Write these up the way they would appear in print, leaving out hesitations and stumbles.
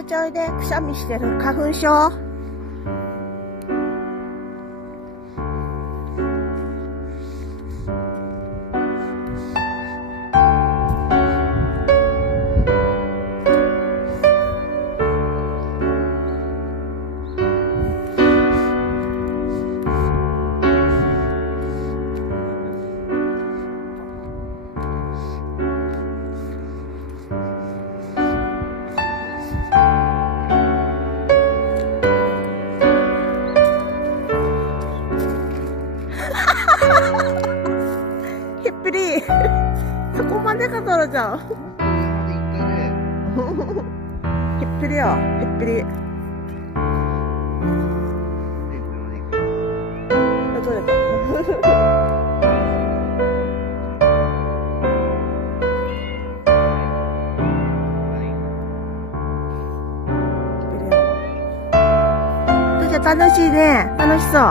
おいでおいで、くしゃみしてる。花粉症ひっぴりそこまでかトラちゃんひっぴりよ、ひっぴりどれかトラちゃん楽しいね、楽しそう。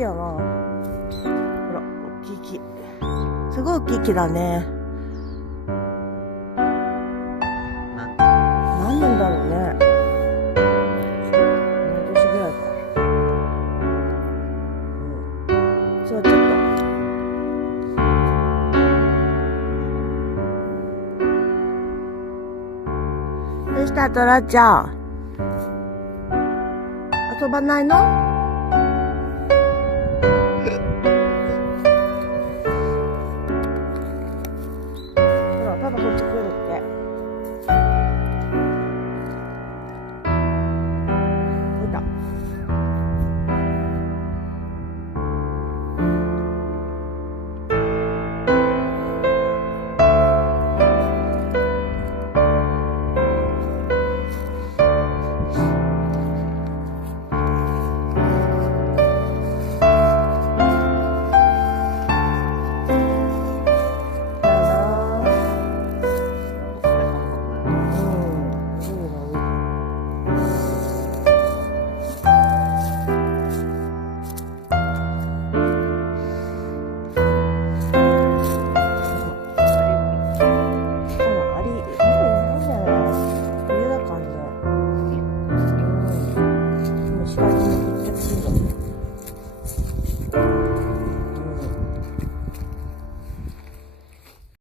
やな。ほら、大きい木。すごい大きい木だね。何年だろうね。毎年ぐらいか。座っちゃった。どうしたトラちゃん。遊ばないの？パパこっち来るって。出た。仕掛けに決着するんだ。